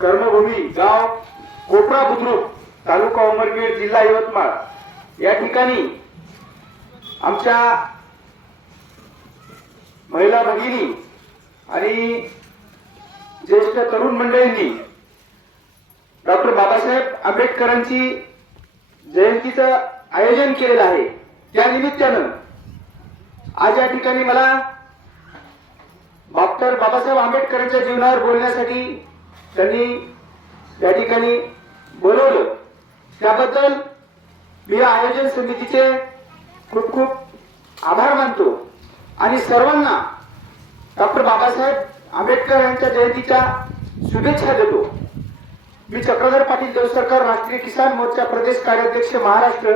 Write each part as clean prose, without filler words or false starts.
कर्मभूमी गाव कोपरा बुद्रुक तालुका उमरखेड जिल्हा यवतमाळ या ठिकाणी आमच्या महिला भगिनी आणि ज्येष्ठ तरुण मंडळींनी डॉक्टर बाबासाहेब आंबेडकरांची जयंतीचं आयोजन केलेलं आहे। त्या निमित्तानं आज या ठिकाणी मला डॉक्टर बाबासाहेब आंबेडकरांच्या जीवनावर बोलण्यासाठी त्यांनी या ठिकाणी बोलवलं, त्याबद्दल मी आयोजन समितीचे खूप खूप आभार मानतो आणि सर्वांना डॉक्टर बाबासाहेब आंबेडकर यांच्या जयंतीच्या शुभेच्छा देतो। मी चक्रधर पाटील देवसरकर राष्ट्रीय किसान मोर्चा प्रदेश कार्याध्यक्ष महाराष्ट्र।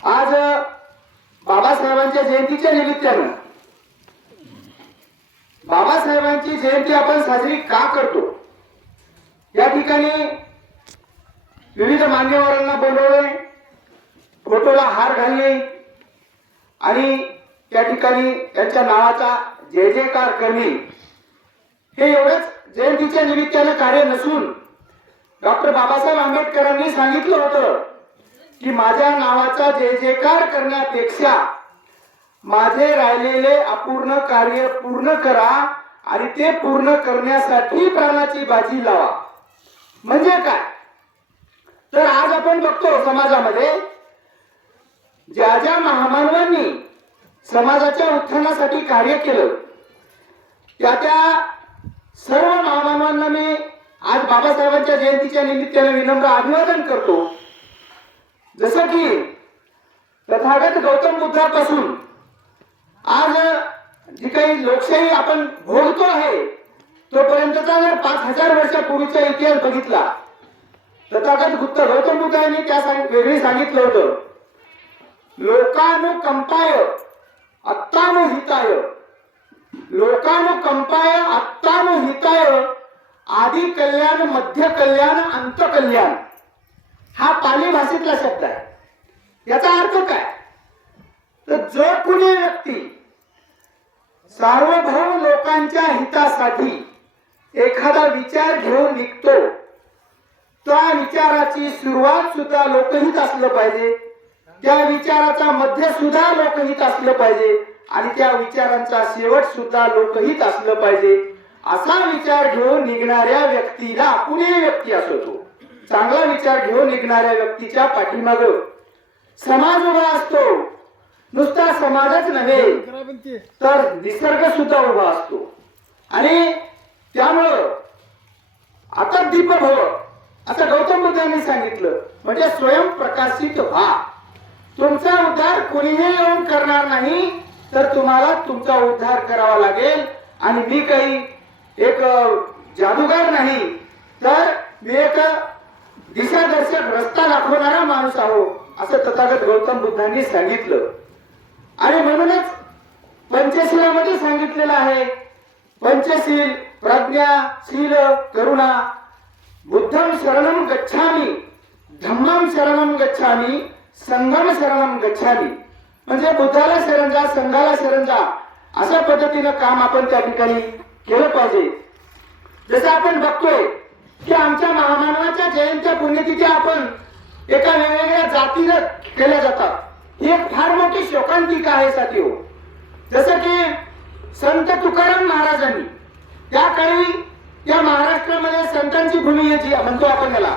आज बाबासाहेबांच्या जयंतीच्या निमित्तानं बाबासाहेबांची जयंती आपण साजरी का करतो या ठिकाणी विविध मान्यवरांना बोलवणे, फोटोला हार घालणे आणि त्या ठिकाणी त्यांच्या नावाचा जय जयकार करणे हे एवढंच जयंतीच्या निमित्तानं कार्य नसून डॉक्टर बाबासाहेब आंबेडकरांनी सांगितलं होतं की माझ्या नावाचा जय जयकार करण्यापेक्षा माझे राहिलेले अपूर्ण कार्य पूर्ण करा आणि ते पूर्ण करण्यासाठी प्राणाची बाजी लावा। म्हणजे काय तर आज आपण बघतो समाजामध्ये ज्या ज्या महामानवांनी समाजाच्या उत्थानासाठी कार्य केलं त्या सर्व महामानवांना मी आज बाबासाहेबांच्या जयंतीच्या निमित्ताने विनम्र अभिवादन करतो। जसं की तथागत गौतम बुद्धापासून आज जी काही लोकशाही आपण भोगतो आहे तोपर्यंतचा जर 5000 वर्षापूर्वीचा इतिहास बघितला, तथागत गौतम बुद्धांनी त्या वेगळी सांगितलं होतं, लोकानुकंपाय अत्तानुहिताय, लोकानुकंपाय अत्तानुहिताय, आदि कल्याण मध्य कल्याण अंत कल्याण हा पाली भाषेतला शब्द आहे। याचा अर्थ काय तर जो कुणी व्यक्ती सार्वभौम लोकांच्या हितासाठी एखादा विचार घेऊन निघतो त्या विचाराची सुरुवात सुद्धा लोकहित असलं पाहिजे, त्या विचाराचा मध्य सुद्धा लोकहित असलं पाहिजे आणि त्या विचारांचा शेवट सुद्धा लोकहित असलं पाहिजे। असा विचार घेऊन निघणाऱ्या व्यक्तीला कुणी व्यक्ती असो तो चांगला विचार घेऊन निघणाऱ्या व्यक्तीच्या पाठीमागे समाज उभा असतो। नुसता समाजच नव्हे तर निसर्ग सुद्धा उभा असतो आणि त्यामुळं आता दीप भव असं गौतम बुद्धांनी सांगितलं, म्हणजे स्वयंप्रकाशित व्हा। तुमचा उद्धार कोणीही येऊन करणार नाही तर तुम्हाला तुमचा उद्धार करावा लागेल आणि मी काही एक जादूगार नाही तर मी एक दिशादर्शक रस्ता दाखवणारा माणूस आहो असं तथागत गौतम बुद्धांनी सांगितलं। आणि म्हणूनच पंचशीलामध्ये सांगितलेलं आहे, पंचशील प्रज्ञा शील करुणा, बुद्धं शरणं गच्छामि, धम्मं शरणं गच्छामि, संघं शरणं गच्छामि। म्हणजे बुद्धाला शरण जा, संघाला शरण जा अशा पद्धतीनं काम आपण त्या ठिकाणी केलं पाहिजे। जसं आपण बघतोय की आमच्या महामानवाच्या जयंत्या पुण्यतिथ्या आपण एका वेगवेगळ्या जातीनं केल्या जातात। ही एक फार मोठी शोकांतिका आहे साथी हो। जसं की संत तुकाराम महाराजांनी त्या काळी या महाराष्ट्रामध्ये संतांची भूमी जी म्हणतो आपण याला,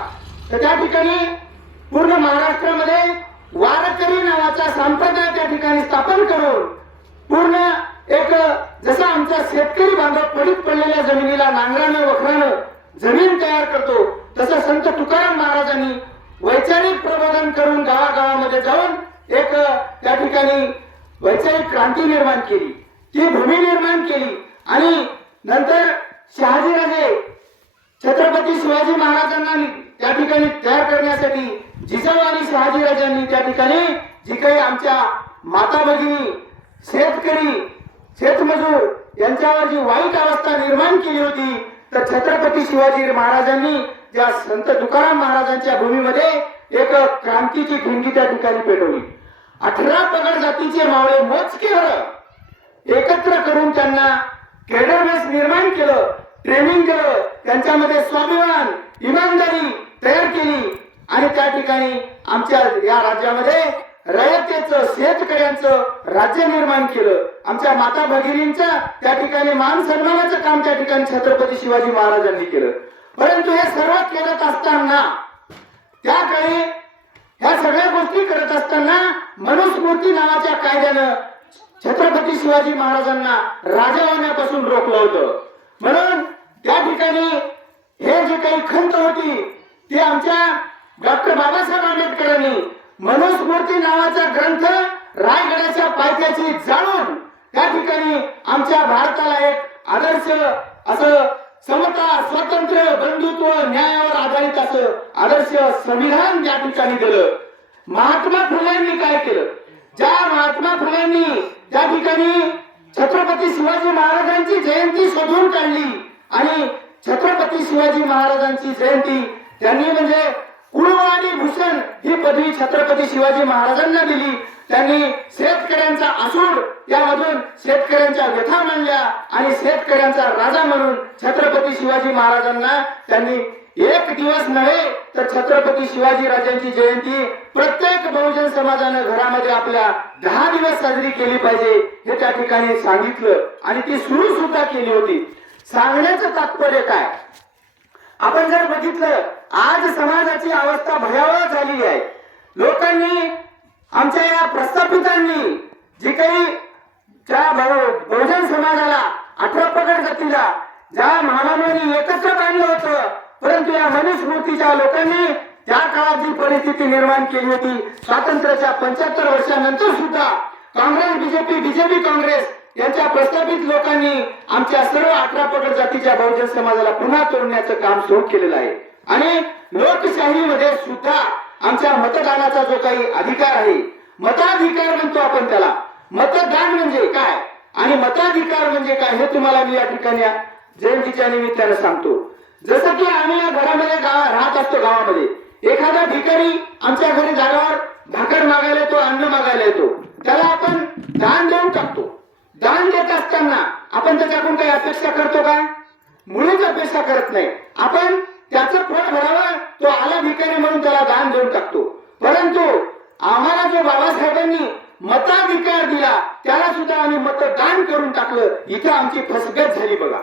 तर त्या ठिकाणी पूर्ण महाराष्ट्रामध्ये वारकरी नावाचा संप्रदाय त्या ठिकाणी स्थापन करून पूर्ण एक जसा आमचा शेतकरी बांधव पडीत पडलेल्या जमिनीला नांगरानं वखरानं जमीन तयार करतो तसं संत तुकाराम महाराजांनी वैचारिक प्रबोधन करून गावागावामध्ये जाऊन एक त्या ठिकाणी वैचारिक क्रांती निर्माण केली, ती भूमी निर्माण केली आणि नंतर शहाजीराजे छत्रपती शिवाजी महाराजांना त्या ठिकाणी तयार करण्यासाठी जिजाऊ आणि शहाजीराजांनी त्या ठिकाणी जी काही आमच्या माता भगिनी शेतकरी शेतमजूर यांच्यावर जी वाईट अवस्था निर्माण केली होती तर छत्रपती शिवाजी महाराजांनी ज्या संत तुकाराम महाराजांच्या भूमीमध्ये एक क्रांतीची ठिणगी त्या ठिकाणी पेटवली। 18 पगड जातीचे मावळे मोजके एकत्र करून त्यांना केडर बेस निर्माण केलं ट्रेनिंग दिलं, त्यांच्यामध्ये स्वाभिमान इमानदारी तयार केली आणि त्या ठिकाणी आमच्या या राज्यामध्ये रयतेचं शेतकऱ्यांचं राज्य निर्माण केलं. आमच्या माता भगिनींचं त्या ठिकाणी मान सन्मानाचं काम त्या ठिकाणी छत्रपती शिवाजी महाराजांनी केलं. परंतु हे सर्व करत असताना त्याकाळी ह्या सगळ्या गोष्टी करत असताना मनुस्मृती नावाच्या कायद्यानं छत्रपती शिवाजी महाराजांना राजा होण्यापासून रोखलं होतं. म्हणून त्या ठिकाणी हे जे काही खंत होती ती आमच्या डॉक्टर बाबासाहेब आंबेडकरांनी मनुस्मृती नावाचा ग्रंथ रायगडाच्या पायथ्याशी जाळून त्या ठिकाणी आमच्या भारताला एक आदर्श असं समता स्वातंत्र्य बंधुत्व न्यायावर आधारित असं आदर्श संविधान त्या ठिकाणी दिलं. महात्मा फुलेंनी काय केलं? ज्या महात्मा फुलेंनी त्या ठिकाणी छत्रपती शिवाजी महाराजांची जयंती शोधून काढली आणि छत्रपती शिवाजी महाराजांची जयंती त्यांनी म्हणजे कुळवाडी भूषण ही पदवी छत्रपती शिवाजी महाराजांना दिली. त्यांनी शेतकऱ्यांचा आसूड यामधून शेतकऱ्यांच्या व्यथा मांडल्या आणि शेतकऱ्यांचा राजा म्हणून छत्रपती शिवाजी महाराजांना त्यांनी एक दिवस नव्हे तर छत्रपती शिवाजी राजांची जयंती प्रत्येक बहुजन समाजानं घरामध्ये आपल्या 10 दिवस साजरी केली पाहिजे हे त्या ठिकाणी सांगितलं आणि ती सुरू सुद्धा केली होती. सांगण्याचं तात्पर्य काय? आपण जर बघितलं आज समाजाची अवस्था भयावह झालेली आहे. लोकांनी आमच्या या प्रस्थापितांनी जे काही त्या बहुजन समाजाला 18 पगड जातीला ज्या महामानवांनी एकत्र बांधलं होतं, परंतु या मनुस्मृतीच्या लोकांनी त्या काळात जी परिस्थिती निर्माण केली होती स्वातंत्र्याच्या 75 वर्षानंतर सुद्धा काँग्रेस बीजेपी काँग्रेस यांच्या प्रस्थापित लोकांनी आमच्या सर्व 18 पगड जातीच्या बहुजन समाजाला पुन्हा तोडण्याचं काम सुरू केलेलं आहे. आणि लोकशाहीमध्ये सुद्धा आमच्या मतदानाचा जो काही अधिकार आहे, मताधिकार म्हणतो आपण त्याला, मतदान म्हणजे काय आणि मताधिकार म्हणजे काय हे तुम्हाला मी या ठिकाणी जयंतीच्या निमित्तानं सांगतो. जसं की आम्ही या घरामध्ये राहत असतो, गावामध्ये एखादा भिकारी आमच्या घरी जागावर भाकर मागायला येतो, अन्न मागायला येतो, त्याला आपण दान देऊन टाकतो. दान देत असताना आपण त्याच्याकडून काही अपेक्षा करतो का? मुळीच अपेक्षा करत नाही. आपण त्याचं पोट भरावं, तो आला भिकारी म्हणून त्याला दान देऊन टाकतो. परंतु आम्हाला जो बाबासाहेबांनी मताधिकार दिला त्याला सुद्धा आम्ही मतदान करून टाकलं. इथे आमची फसगत झाली बघा.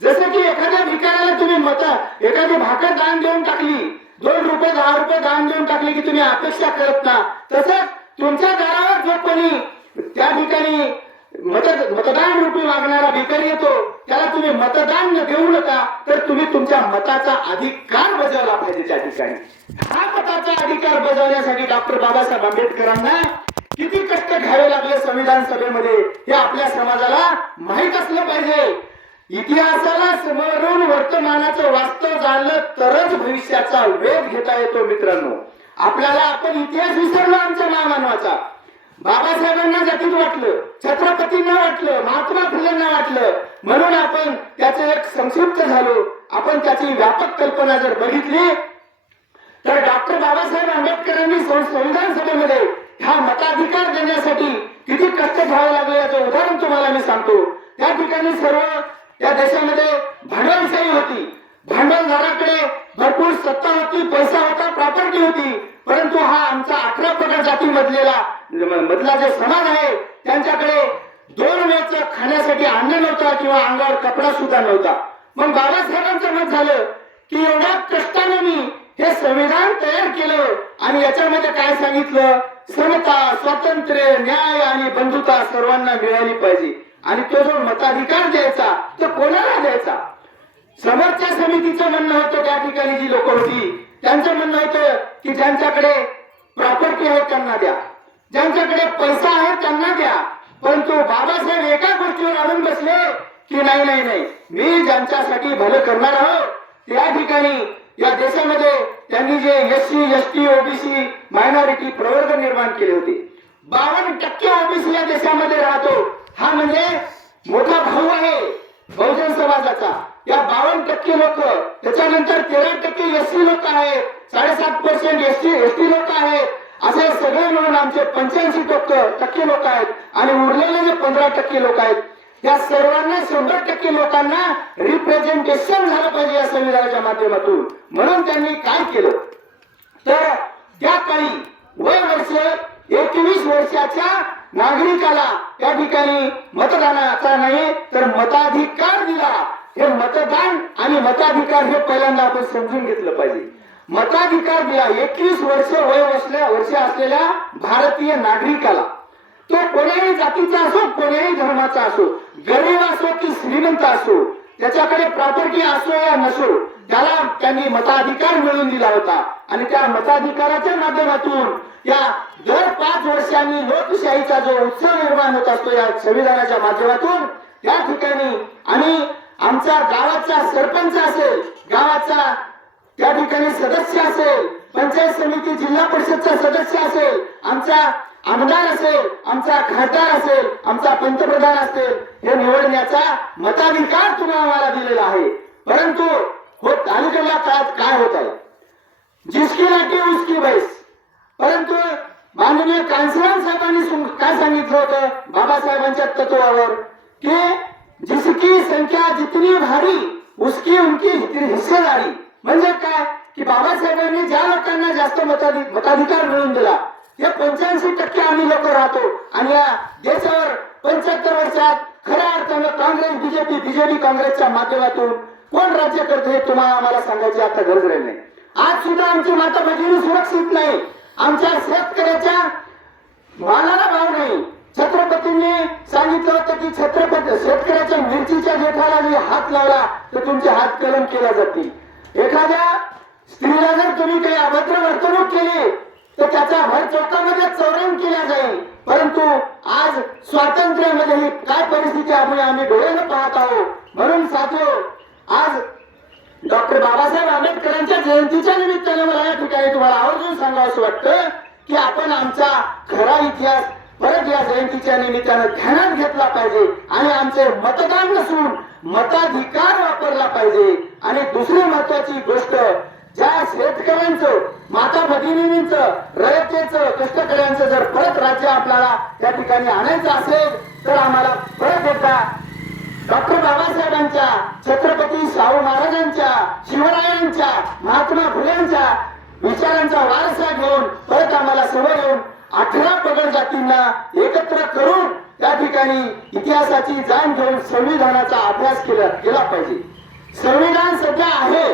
जसं की एखाद्या भिकाऱ्याला तुम्ही एखादी भाकर दान देऊन टाकली, 2 रुपये 10 रुपये दान देऊन टाकली की तुम्ही अपेक्षा करत ना, तसंच तुमच्या दारावर जो कोणी त्या ठिकाणी मतदान रूपी मागणारा भिकारी येतो त्याला तुम्ही मतदान देऊ नका, तर तुम्ही तुमच्या मताचा अधिकार बजावला पाहिजे. त्या ठिकाणी हा मताचा अधिकार बजावण्यासाठी डॉक्टर बाबासाहेब आंबेडकरांना किती कष्ट घ्यावे लागले संविधान सभेमध्ये हे आपल्या समाजाला माहित असलं पाहिजे. इतिहासाला समोरून वर्तमानाचं वास्तव जाणलं तरच भविष्याचा वेध घेता येतो. मित्रांनो, आपल्याला आपण इतिहास विसरलो आमच्या महामानवाचा. बाबासाहेबांना जातीत वाटलं, छत्रपतींना वाटलं, महात्मा फुलेंना वाटलं, म्हणून आपण त्याचे एक संक्षिप्त झालो. आपण त्याची व्यापक कल्पना जर बघितली तर डॉक्टर बाबासाहेब आंबेडकरांनी संविधान सभेमध्ये हा मताधिकार देण्यासाठी किती कष्ट घ्यावे लागले याचं उदाहरण तुम्हाला मी सांगतो. त्या ठिकाणी सर्व या देशामध्ये भांडवलशाही होती. भांडवलदाराकडे भरपूर सत्ता होती, पैसा होता, प्रॉपर्टी होती, परंतु हा आमचा 18 पगड जाती मधला जे समाज आहे त्यांच्याकडे 2 वेळचं खाण्यासाठी अन्न नव्हता किंवा अंगावर कपडा सुद्धा नव्हता. मग बाबासाहेबांचं मत झालं की एवढ्या कष्टाने मी हे संविधान तयार केलं आणि याच्यामध्ये काय सांगितलं, समता स्वातंत्र्य न्याय आणि बंधुता सर्वांना मिळाली पाहिजे. आणि तो जो मताधिकार द्यायचा तो कोणाला द्यायचा? समरच्या समितीचं म्हणणं होतं, त्या ठिकाणी जी लोक होती त्यांचं म्हणणं होतं की ज्यांच्याकडे प्रॉपर्टी आहे त्यांना द्या, ज्यांच्याकडे पैसा आहे त्यांना द्या. परंतु बाबासाहेब एका गोष्टीवर अडून बसले की नाही नाही नाही, मी ज्यांच्यासाठी भलं करणार आहोत त्या ठिकाणी या देशामध्ये त्यांनी जे एससी एसटी ओबीसी मायनॉरिटी प्रवर्ग निर्माण केले होते. 52% ओबीसी या देशामध्ये राहतो. हा म्हणजे मोठा भाऊ आहे बहुजन समाजाचा. या 52% लोक, त्याच्यानंतर 13% एससी लोक आहेत, 7.5% एसटी लोक आहेत, असे सगळे मिळून आमचे 85% लोक आहेत आणि उरलेले जे 15% लोक आहेत या सर्वांना 100% लोकांना रिप्रेझेंटेशन झालं पाहिजे या संविधानाच्या माध्यमातून. म्हणून त्यांनी काय केलं तर त्या काळी वय वर्ष 21 वर्षाच्या नागरिकाला त्या ठिकाणी मतदानाचा नाही तर मताधिकार दिला. हे मतदान आणि मताधिकार हे पहिल्यांदा आपण समजून घेतलं पाहिजे. मताधिकार दिला 21 वर्ष वर्ष असलेल्या भारतीय नागरिकाला, तो कोणत्याही जातीचा असो कोणत्याही धर्माचा असो, गरीब असो की श्रीमंत असो, त्याच्याकडे प्रॉपर्टी असो या नसो, त्याला त्यांनी मताधिकार मिळवून दिला होता. आणि त्या मताधिकाराच्या माध्यमातून या दर 5 वर्षांनी लोकशाहीचा जो उत्सव निर्माण होत असतो या संविधानाच्या माध्यमातून या ठिकाणी आणि आमचा गावाचा सरपंच असेल, गावाचा त्या ठिकाणी सदस्य असेल, पंचायत समिती जिल्हा परिषदचा सदस्य असेल, आमचा आमदार असेल, आमचा खासदार असेल, आमचा पंतप्रधान असेल, हे निवडण्याचा मताधिकार तुम्हाला आम्हाला दिलेला आहे. परंतु अलीकडल्या काळात काय होत आहे, जिसकी लाठी उसकी बैस. परंतु माननीय कांसराम साहेबांनी काय सांगितलं होतं बाबासाहेबांच्या तत्वावर की जिसकी संख्या जितनी भारी उसकी उनकी हिस्सेदारी. म्हणजे काय की बाबासाहेबांनी ज्या लोकांना जास्त मताधिकार मिळवून दिला हे 85% आम्ही लोक राहतो आणि या देशावर 75 वर्षात खऱ्या अर्थानं काँग्रेस बीजेपी काँग्रेसच्या माध्यमातून कोण राज्य करते हे तुम्हाला आम्हाला सांगायची आता गरज राहिली नाही. आज सुद्धा आमची माता भगिनी सुरक्षित नाही, आमच्या शेतकऱ्याच्या मालाला भाव नाही. छत्रपतींनी सांगितलं होतं की शेतकऱ्याच्या मिरचीच्या देठाला जरी हात लावला तर तुमचे हात कलम केल्या जातील. एखाद्या स्त्रीला जर तुम्ही काही अभद्र वर्तणूक केली तर त्याचा भर चौकामध्ये चौरण केला जाईल. परंतु आज स्वातंत्र्यामध्ये काय परिस्थिती आम्ही डोळ्यानं पाहत आहोत. म्हणून साथियो, आज डॉक्टर बाबासाहेब आंबेडकरांच्या जयंतीच्या निमित्ताने मला या ठिकाणी तुम्हाला आवर्जून सांगावं असं वाटतं की आपण आमचा खरा इतिहास परत या जयंतीच्या निमित्तानं ध्यानात घेतला पाहिजे आणि आमचे मतदान नसून मताधिकार वापरला पाहिजे. आणि दुसरी महत्वाची गोष्ट, ज्या शेतकऱ्यांचं माता भगिनींचं रयतेचं कष्टकऱ्यांचं जर परत राज्य आपल्याला त्या ठिकाणी आणायचं असेल तर आम्हाला परत एकदा डॉक्टर बाबासाहेबांच्या, छत्रपती शाहू महाराजांच्या, शिवरायांच्या, महात्मा फुलेंच्या विचारांचा वारसा घेऊन परत आम्हाला सवय येऊन 18 पगड जातींना एकत्र करून त्या ठिकाणी इतिहासाची जाण घेऊन संविधानाचा अभ्यास केला पाहिजे. संविधान सध्या आहे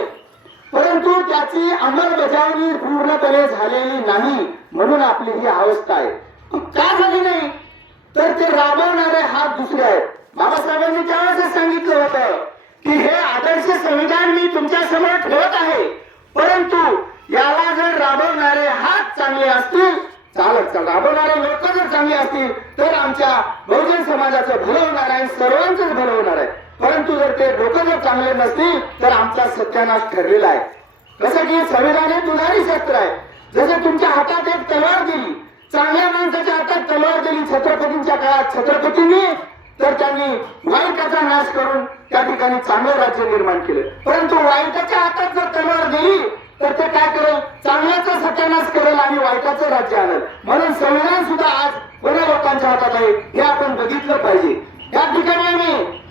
परंतु त्याची अंमलबजावणी पूर्णपणे झालेली नाही, म्हणून आपली ही अवस्था आहे. का झाली नाही तर ते राबवणारे हात दुसरे आहेत. बाबासाहेबांनी त्यावेळेस सांगितलं होतं की हे आदर्श संविधान मी तुमच्या समोर ठेवत आहे, परंतु याला जर राबवणारे हात चांगले असतील, राबवणारे लोक जर चांगले असतील तर आमच्या बहुजन समाजाचं भलं होणार आहे, सर्वांचंच भलं होणार आहे. परंतु जर ते लोक जर चांगले नसतील तर आमचा सत्यानाश ठरलेला आहे. कसं की संविधान हे दुधारी शस्त्र आहे. जसं तुमच्या हातात एक तलवार दिली, चांगल्या माणसाच्या हातात तलवार दिली छत्रपतींच्या काळात छत्रपतींनी, तर त्यांनी वाईटाचा नाश करून त्या ठिकाणी चांगलं राज्य निर्माण केलं. परंतु वाईटाच्या हातात जर तलवार दिली तर ते काय करेल, चांगल्याचा सत्यानाश करेल आणि वाईटाचं राज्य आणेल. म्हणून संविधान सुद्धा आज कोणा लोकांच्या हातात आहे हे आपण बघितलं पाहिजे. या ठिकाणी आम्ही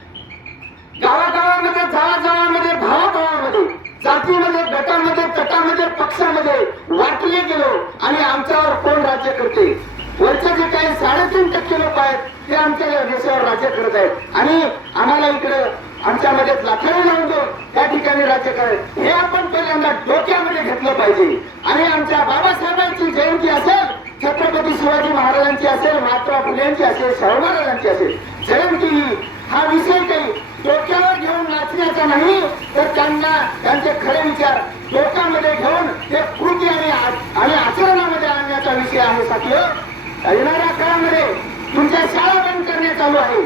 गावागावामध्ये, गावागावामध्ये, भावाभावामध्ये, जातीमध्ये, गटामध्ये, तटामध्ये, पक्षामध्ये वाटले गेलो आणि आमच्यावर कोण राज्य करते. वरचे जे काही 3.5% लोक आहेत ते आमच्या देशावर राज्य करत आहेत आणि आम्हाला इकडे आमच्यामध्ये लाथारी लावून त्या ठिकाणी राज्य करायचं, हे आपण पहिल्यांदा डोक्यामध्ये घेतलं पाहिजे. आणि आमच्या बाबासाहेबांची जयंती असेल, छत्रपती शिवाजी महाराजांची असेल, महात्मा फुलेंची असेल, शाहू महाराजांची असेल, जयंती हा विषय काही डोक्यावर घेऊन नाचण्याचा नाही तर त्यांना त्यांचे खरे विचार डोक्यामध्ये घेऊन ते कृती आणि आचरणामध्ये आणण्याचा विषय आहे. साथियो, येणाऱ्या काळामध्ये तुमच्या शाळा बंद करण्यात चालू आहे,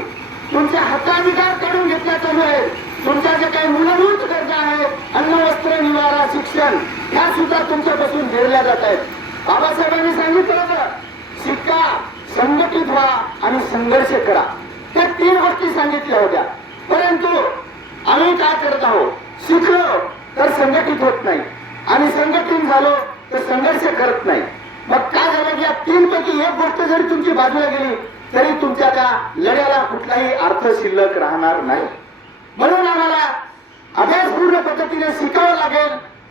तुमचे हक्काधिकार काढून घेतला चालू आहे, तुमच्या जे काही मूलभूत गरजा आहेत अन्न वस्त्र निवारा शिक्षण ह्या सुद्धा तुमच्यापासून घेतल्या जात आहेत. बाबासाहेबांनी सांगितलं होतं शिका, संघटित व्हा आणि संघर्ष करा. त्या 3 गोष्टी सांगितल्या होत्या. परंतु आम्ही काय करत आहोत, शिकलो तर संघटित होत नाही आणि संघटित झालो तर संघर्ष करत नाही. मग काय झालं की या 3 पैकी एक गोष्ट जरी तुमची बाजूला गेली तरी तुमच्या त्या लढ्याला कुठलाही अर्थ शिल्लक राहणार नाही. म्हणून आम्हाला अभ्यास पूर्ण पद्धतीने शिकावं लागेल,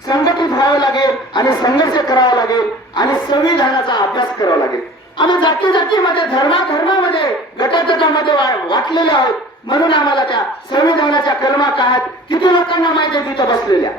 संघटित व्हावं लागेल आणि संघर्ष करावा लागेल आणि संविधानाचा अभ्यास करावा लागेल. आम्ही जाती जातीमध्ये धर्मामध्ये गटागटामध्ये वाटलेले आहोत. म्हणून आम्हाला त्या संविधानाच्या कलमा काय आहेत किती लोकांना माहिती आहे तिथं बसलेल्या.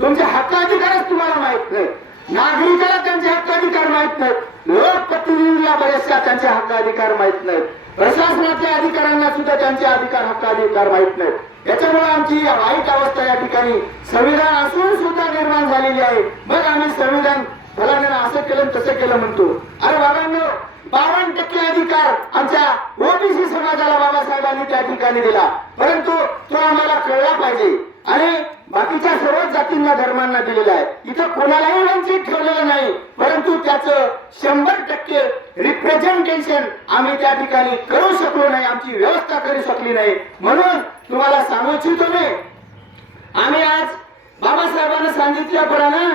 तुमचे हक्क अधिकारच तुम्हाला माहित नाही. नागरिकाला त्यांचे हक्क अधिकार माहित नाहीत. लोकप्रतिनिधीला बरेचशा त्यांचे हक्क अधिकार माहित नाहीत. प्रशासनातल्या अधिकाऱ्यांना सुद्धा त्यांचे हक्क अधिकार माहित नाहीत. याच्यामुळे आमची वाईट अवस्था या ठिकाणी संविधान असून सुद्धा निर्माण झालेली आहे. मग आम्ही संविधान फलाने असं केलं तसं केलं म्हणतो. अरे बाबांनो, 52% अधिकार आमच्या ओबीसी समाजाला बाबासाहेबांनी त्या ठिकाणी दिला, परंतु तो आम्हाला कळला पाहिजे आणि बाकीच्या सर्वच जातींना धर्मांना दिलेला आहे. इथं कोणालाही वंचित ठेवलेलं नाही, परंतु त्याचं 100% रिप्रेझेंटेशन आम्ही त्या ठिकाणी करू शकलो नाही, आमची व्यवस्था करू शकली नाही. म्हणून तुम्हाला सांगू इच्छितो मी, आम्ही आज बाबासाहेबांना सांगितल्याप्रमाणे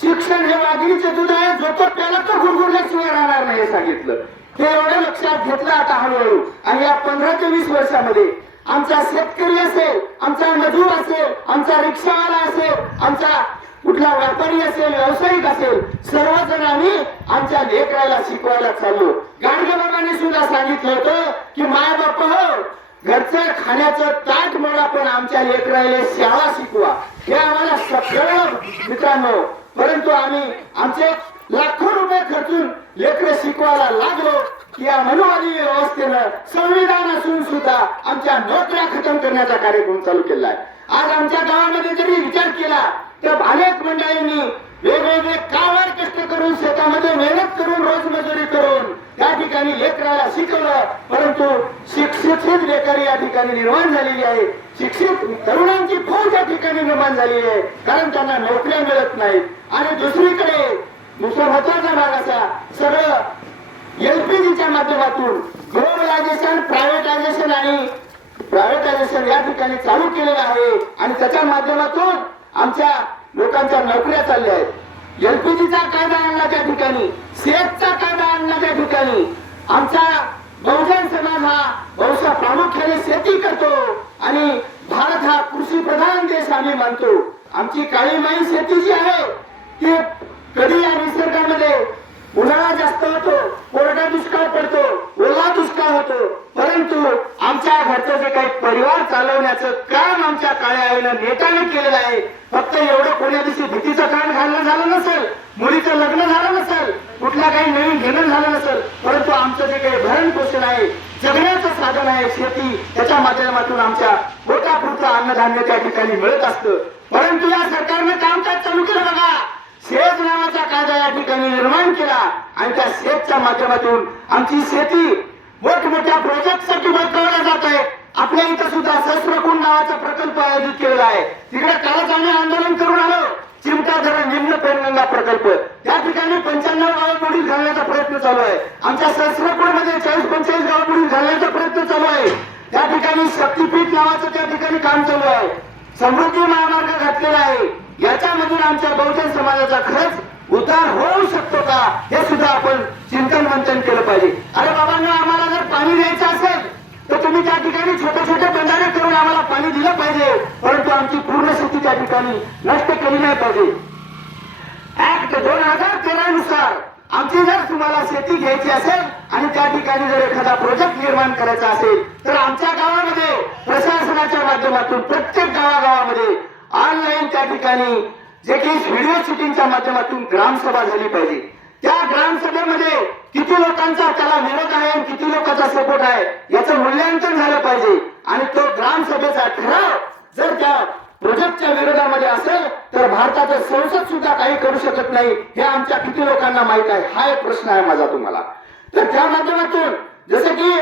शिक्षण हे वाघिणीचे दूध आहे, जो तो प्याला तर गुरगुरल्याशिवाय राहणार नाही हे सांगितलं. हे एवढं लक्षात घेतलं आता हळूहळू. आणि या 15 ते 20 वर्षामध्ये आमचा शेतकरी असेल, आमचा मजूर असेल, आमचा रिक्षावाला असेल, आमचा कुठला व्यापारी असेल, व्यावसायिक असेल, सर्वजण आम्ही आमच्या लेकराला शिकवायला चाललो. गाडगे बाबांनी सुद्धा सांगितलं होतं की माय बाप हो, घरचं खाण्याचं ताट म्हणा, पण आमच्या लेकराला शाळा शिकवा. हे आम्हाला सगळं मित्रांनो, परंतु आम्ही आमचे लाखो रुपये खर्चून लेकरं शिकवायला लागलो की या मनुवादी व्यवस्थेनं संविधान असून सुद्धा आमच्या नोकऱ्या खतम करण्याचा कार्यक्रम चालू केला आहे. आज आमच्या गावामध्ये जरी विचार केला तर अनेक मंडळींनी वेगवेगळे कामावर कष्ट करून, शेतामध्ये मेहनत करून, रोजमजुरी करून त्या ठिकाणी लेकराला शिकवलं, परंतु शिक्षित बेकारी या ठिकाणी निर्माण झालेली आहे. शिक्षित तरुणांची फौज या ठिकाणी निर्माण झालेली आहे, कारण त्यांना नोकऱ्या मिळत नाहीत. आणि दुसरीकडे दुसरा महत्वाचा भाग असा, सगळं एलपीजीच्या माध्यमातून ग्लोबलायझेशन, प्रायव्हेटायझेशन या ठिकाणी चालू केलेलं आहे आणि त्याच्या माध्यमातून आमच्या लोकांच्या नोकऱ्या चालल्या आहेत. एलपीजीचा कायदा आणला त्या ठिकाणी, सेसचा कायदा आणला त्या ठिकाणी. आमचा बहुजन समाज हा बहुशा प्रामुख्याने शेती करतो आणि भारत हा कृषी प्रधान देश आम्ही मानतो. आमची काळी माई शेती जी आहे ती कधी या निसर्गामध्ये उन्हाळा जास्त होतो, कोरडा दुष्काळ पडतो, ओला दुष्काळ होतो, परंतु आमच्या घरचं जे काही परिवार चालवण्याचं काम आमच्या काळ्या आईनं नेटाने केलेलं आहे. फक्त एवढं कोण्या दिवशी भीतीचं कान घालणं झालं नसेल, मुलीचं लग्न झालं नसेल, कुठला काही नवीन घेणं झालं नसेल, परंतु आमचं जे काही भरण पोषण आहे, जगण्याचं साधन आहे शेती, त्याच्या माध्यमातून आमच्या पोटापुरतं अन्नधान्य त्या ठिकाणी मिळत असतं. परंतु या सरकारनं कामकाज चालू केलं बघा, शेत नावाचा कायदा या ठिकाणी निर्माण केला आणि त्या शेतच्या माध्यमातून आमची शेती मोठमोठ्या प्रोजेक्टसाठी बळकवल्या जात आहे. आपल्या इथं सुद्धा सहस्त्रकुंड नावाचा प्रकल्प आयोजित केलेला आहे. तिकडे कालच आम्ही आंदोलन करून आलो. चिमटा धरण निम्न पेनगंगा प्रकल्प, त्या ठिकाणी 95 गावं बुडीत घालण्याचा प्रयत्न चालू आहे. आमच्या सहस्त्रकुंड मध्ये 40-45 गावं बुडीत घालण्याचा प्रयत्न चालू आहे. त्या ठिकाणी शक्तीपीठ नावाचं त्या ठिकाणी काम चालू आहे. समृद्धी महामार्ग घातलेला आहे. याच्यामधून आमच्या बहुजन समाजाचा खरंच उद्धार होऊ शकतो का, हे सुद्धा आपण चिंतन मंथन केलं पाहिजे. अरे बाबांनो, आम्हाला जर पाणी द्यायचं असेल तर तुम्ही त्या ठिकाणी छोटे छोटे बंधारे करून आम्हाला पाणी दिलं पाहिजे, परंतु आमची पूर्ण शेती त्या ठिकाणी नष्ट केली नाही पाहिजे. ऍक्ट 2013 नुसार आमची जर तुम्हाला शेती घ्यायची असेल आणि त्या ठिकाणी जर एखादा प्रोजेक्ट निर्माण करायचा असेल तर आमच्या गावामध्ये प्रशासनाच्या माध्यमातून प्रत्येक गावागावामध्ये ऑनलाईन त्या ठिकाणी जे काही व्हिडिओ शूटिंगच्या माध्यमातून ग्रामसभा झाली पाहिजे. त्या ग्रामसभेमध्ये किती लोकांचा त्याला विरोध आहे आणि किती लोकांचा सपोर्ट आहे याचं मूल्यांकन झालं पाहिजे. आणि तो ग्रामसभेचा ठराव जर त्या प्रोजेक्टच्या विरोधामध्ये असेल तर भारताचं संसद सुद्धा काही करू शकत नाही, हे आमच्या किती लोकांना माहित आहे. हा एक प्रश्न आहे माझा तुम्हाला. तर त्या माध्यमातून जसं की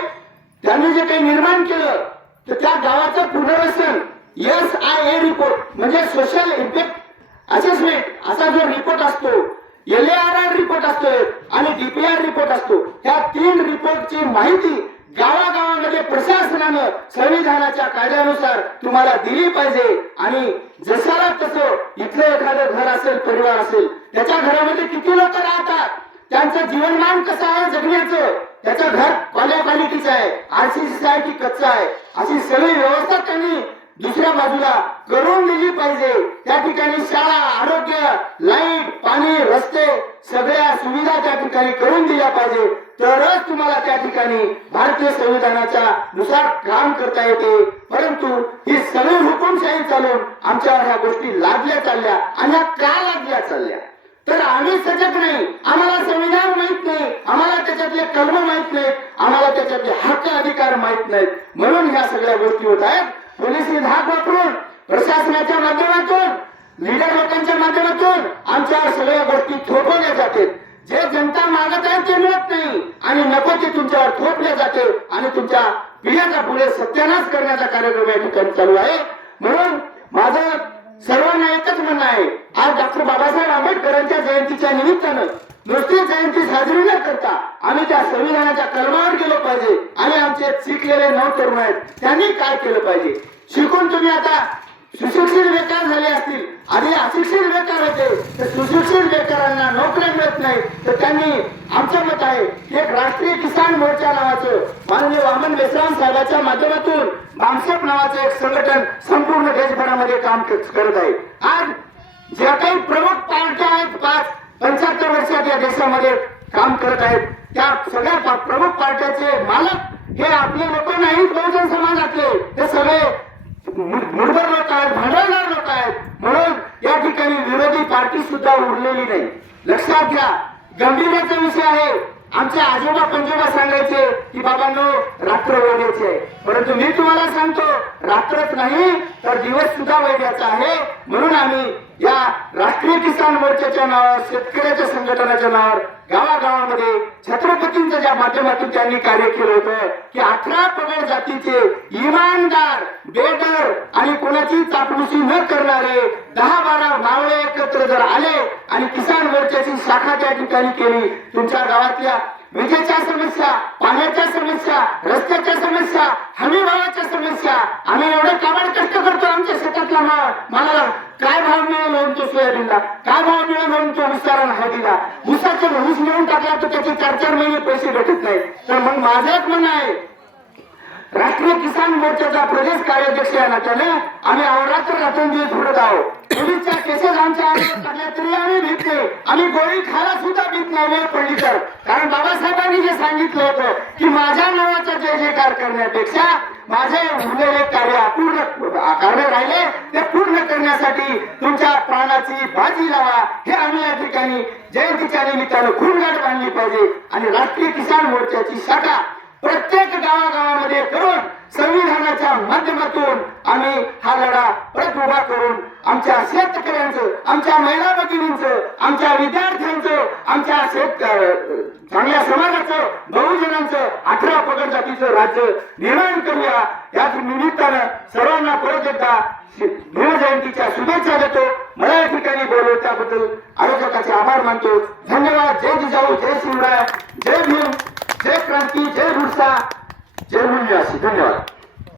त्यांनी जे काही निर्माण केलं तर त्या गावाचं पुनर्वसन SIA रिपोर्ट म्हणजे सोशल इम्पॅक्ट असेसमेंट असा जो रिपोर्ट असतो, LARR रिपोर्ट असतो आणि DPR रिपोर्ट असतो, या 3 रिपोर्टची माहिती गावागावामध्ये प्रशासनानं संविधानाच्या कायद्यानुसार तुम्हाला दिली पाहिजे. आणि जसाला तसं इथलं एखादं घर असेल, परिवार असेल, त्याच्या घरामध्ये किती लोक राहतात, त्यांचं जीवनमान कसं आहे जगण्याचं, त्याचं घर कोणत्या क्वालिटीचं आहे, RCC आहे की कच्चं आहे, अशी सगळी व्यवस्था त्यांनी दुसऱ्या बाजूला करून दिली पाहिजे। त्या ठिकाणी शाळा, आरोग्य, लाईट, पाणी, रस्ते सगळ्या सुविधा त्या ठिकाणी करून दिल्या पाहिजे, तरच तुम्हाला त्या ठिकाणी भारतीय संविधानाच्या नुसार काम करता येते। परंतु ही सगळी हुकुमशाही चालून आमच्यावर ह्या गोष्टी लादल्या चालल्या आणि ह्या का लादल्या चालल्या तर आम्ही सजग नाही, आम्हाला संविधान माहित नाही, आम्हाला त्याच्यातले कलम माहित नाहीत, आम्हाला त्याच्यातले हक्क अधिकार माहित नाहीत, म्हणून ह्या सगळ्या गोष्टी होत आहेत। पोलिसी धाक वापरून, प्रशासनाच्या माध्यमातून, लीडर लोकांच्या माध्यमातून आमच्यावर सगळ्या गोष्टी थोपवल्या जातात। जे जनता मागत आहे ते मिळत नाही आणि नको ते तुमच्यावर थोपले जाते आणि तुमच्या पिढ्याचा पुढे सत्यानाश करण्याचा कार्यक्रम या ठिकाणी चालू आहे। म्हणून माझं सर्वांना एकच म्हणणं आहे, आज डॉक्टर बाबासाहेब आंबेडकरांच्या जयंतीच्या निमित्तानं नुसती जयंती साजरी न करता आम्ही त्या संविधानाच्या कलमावर गेलो पाहिजे आणि आमचे शिकलेले नवतरुण आहेत त्यांनी काय केलं पाहिजे। शिकून तुम्ही आता सुशिक्षित बेकार झाले असतील, आधी अशिक्षित बेकार होते, तर सुशिक्षित बेकारांना नोकऱ्या मिळत नाही, तर त्यांनी आमचं मत आहे की एक राष्ट्रीय किसान मोर्चा नावाचं माननीय वामन मेश्राम साहेबांच्या माध्यमातून बामसेप नावाचं एक संघटन संपूर्ण देशभरामध्ये काम करत आहे। आज ज्या काही प्रमुख पार्ट्या आहेत, 75 वर्षात या देशामध्ये काम करत आहेत, त्या सगळ्या प्रमुख पार्ट्याचे मालक हे आपले लोक नाहीत, बहुजन समाजातले ते सगळे मुठभर लोक आहेत, भांडवलदार लोक आहेत। म्हणून या ठिकाणी विरोधी पार्टी सुद्धा उरलेली नाही। लक्षात घ्या, गंभीरतेचा विषय आहे। आमचे आजोबा पंजोबा सांगायचे की बाबांनो रात्र वैद्याची आहे, परंतु मी तुम्हाला सांगतो रात्रच नाही तर दिवस सुद्धा वैद्याचा आहे। म्हणून आम्ही या राष्ट्रीय किसान मोर्चाच्या नावावर, शेतकऱ्याच्या संघटनाच्या नावावर गावागावामध्ये छत्रपतींच्या ज्या माध्यमातून त्यांनी कार्य केलं होतं की 18 पगड जातीचे इमानदार, बेडर आणि कोणाची चापलुसी न करणारे 10-12 मावळे एकत्र जर आले आणि किसान मोर्चाची शाखा त्या ठिकाणी केली, तुमच्या गावातल्या विजेच्या समस्या, पाण्याच्या समस्या, रस्त्याच्या समस्या, हमी भावाच्या समस्या, आम्ही एवढे काबाड कष्ट करतो आमच्या शेतातला मालाला काय भाव मिळेल म्हणून तो सोयाबीनला, काय भाव मिळेल म्हणून तो विस्तारण हळदीला, ऊसाचे ऊस मिळून टाकला तर त्याचे 4-4 महिने पैसे भेटत नाही। तर मग माझं एक म्हणणं आहे, राष्ट्रीय किसान मोर्चाचा प्रदेश कार्याध्यक्ष या नात्याने आम्ही अहोरात्र रात्रंदिवस फिरत आहोत। पोलीसच्या केसेस आमच्या हातात टाकल्या तरी आम्ही भीत नाही, आम्ही गोळी खायला सुद्धा भीत नाही वेळ पडली तर, कारण बाबासाहेबांनी जे सांगितलं होतं की माझ्या नावाचा जय जयकार करण्यापेक्षा माझे उरलेले कार्य अपूर्ण राहिले ते पूर्ण करण्यासाठी तुमच्या प्राणाची बाजी लावा, हे आम्ही या ठिकाणी जयंतीच्या निमित्तानं खूणगाठ बांधली पाहिजे आणि राष्ट्रीय किसान मोर्चाची शाखा प्रत्येक गावागावामध्ये करून संविधानाच्या माध्यमातून आम्ही हा लढा परत उभा करून आमच्या शेतकऱ्यांचं, आमच्या महिला भगिनींचं, आमच्या विद्यार्थ्यांचं, आमच्या चांगल्या समाजाचं, बहुजनांचं 18 पगड जातीचं राज्य निर्माण करूया। या निमित्तानं सर्वांना परत एकदा भीम जयंतीच्या शुभेच्छा देतो। मला या ठिकाणी बोलवलं त्याबद्दल आयोजकाचे आभार मानतो। धन्यवाद। जय जिजाऊ, जय शिवराय, जय भीम, जय क्रांती, जय बिरसा, जय मूल्यवासी। धन्यवाद।